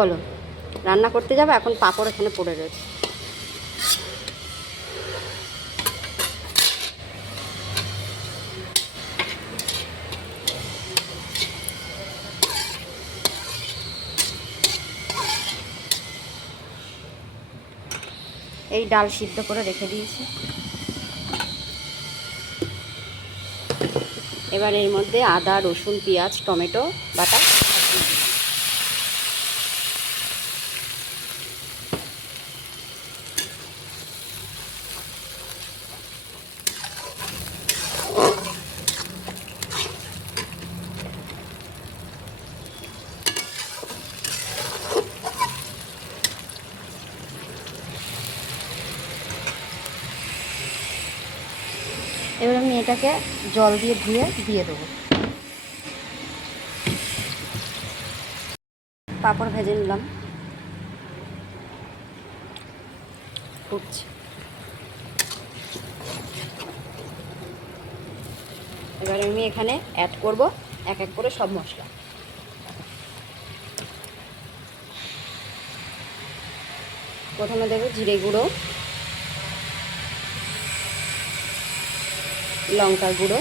বলো, রান্না করতে যাবে, এখন পাঁপড় এখানে পড়ে রয়েছে। এই ডাল সিদ্ধ করে রেখে দিয়েছি। এবার এর মধ্যে আদা, রসুন, পেঁয়াজ, টমেটো বাটা এবার আমি এটাকে জল দিয়ে ধুয়ে দিয়ে দেবো। পাঁপড় ভেজে নিলাম, ফুটছে। এবার আমি এখানে অ্যাড করব এক এক করে সব মশলা। প্রথমে দেবো জিরে গুঁড়ো, লঙ্কা গুঁড়ো,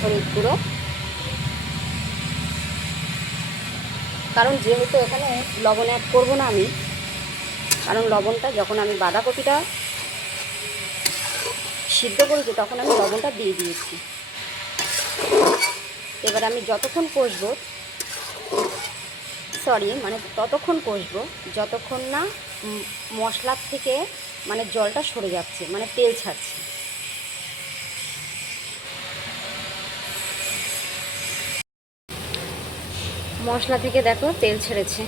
হলুদ গুঁড়ো, কারণ যেহেতু এখানে লবণ অ্যাড করব না আমি, কারণ লবণটা যখন আমি বাঁধাকপিটা সিদ্ধ করেছি তখন আমি লবণটা দিয়ে দিয়েছি। এবার আমি যতক্ষণ কষবো, ততক্ষণ কষবো যতক্ষণ না মশলার থেকে জলটা সরে যাচ্ছে, তেল ছাড়ছে। মশলা থেকে দেখো তেল ছেড়েছে।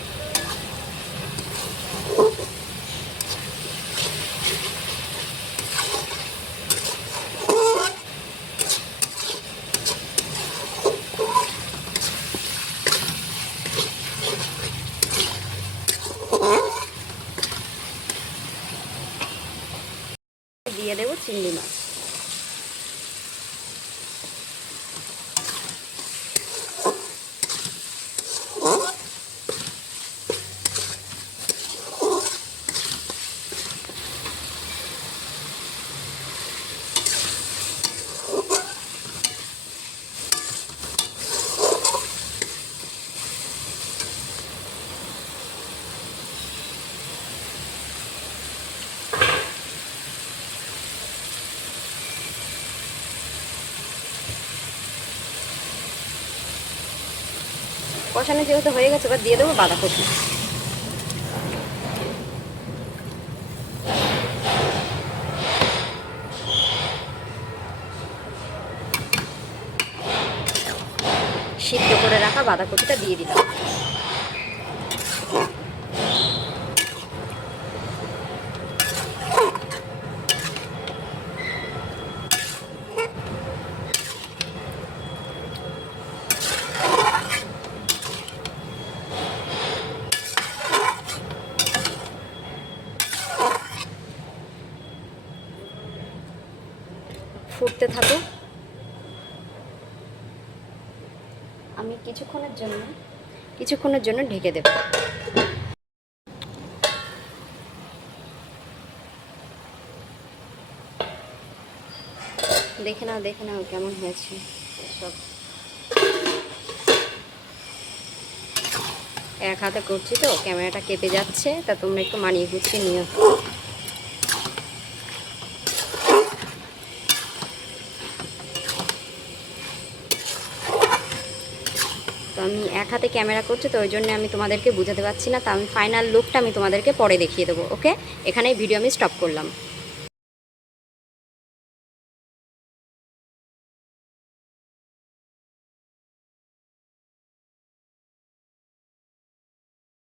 দিয়ে দেবো চিংড়ি মাছ। কষানো যেহেতু হয়ে গেছে, এবার দিয়ে দেবো বাঁধাকপি। সিদ্ধ করে রাখা বাঁধাকপিটা দিয়ে দিলাম। ফুটতে থাকুক, আমি কিছুক্ষণের জন্য ঢেকে দেব। দেখে নাও কেমন হয়েছে সব। এক হাতে করছি তো ক্যামেরাটা কেঁপে যাচ্ছে, তা তোমরা একটু মানিয়ে গুছিয়ে নিও। তো আমি এক হাতে ক্যামেরা করছি, তো ওই জন্য আমি তোমাদেরকে বোঝাতে পারছি না। তা আমি ফাইনাল লুকটা আমি তোমাদেরকে পরে দেখিয়ে দেবো। ওকে, এখানেই ভিডিও আমি স্টপ করলাম।